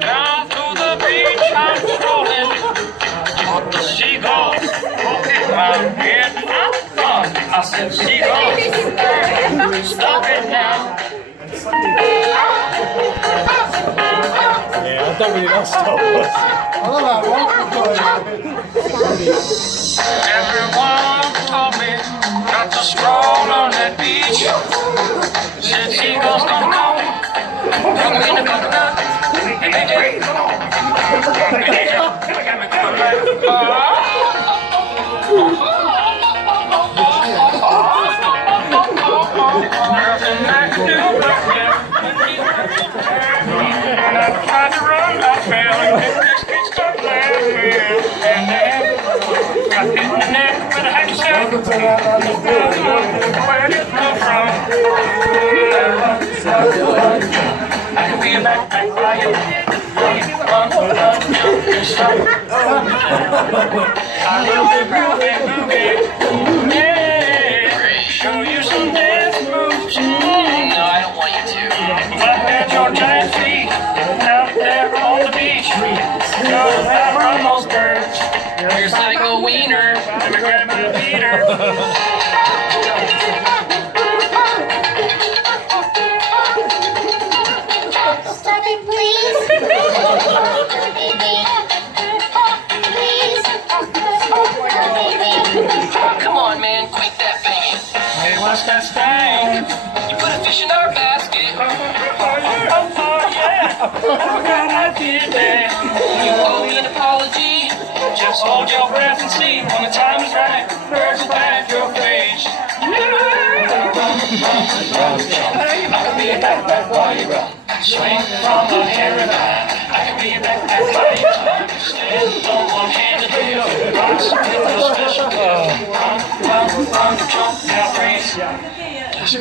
Down to the beach I'm strolling. But the seagulls poking my head. I said, seagulls, stop it now. Yeah, I don't really know Star Wars. Everyone told me not to stroll on that beach. Said seagulls don't know. Don't mean to coconut. And they did. Nothing I can do but get. And I tried to run, I fell. And this kid started laughing. And then got hit in the neck with a hacksaw. Where did it come from? I could be a backpack flying. I love the groovy boogie. Yeah, show you some dance moves. No, I don't want you to. Clap at your giant feet out there on the beach. Go out from those birds. Your psycho wiener. Let me grab my beater. Stop it, please. Come on, man, quit that banging. Hey, what's that stank? You put a fish in our basket. Oh, yeah. I forgot I did that. You owe me an apology. Just hold your breath and see when the time is right. Birds will pat your face. I can be a backpack while you run. Swing from the hairy line. I can be a backpack while you run. Stand on one hand and do rocks with no special glove. Run, jump, now freeze. Just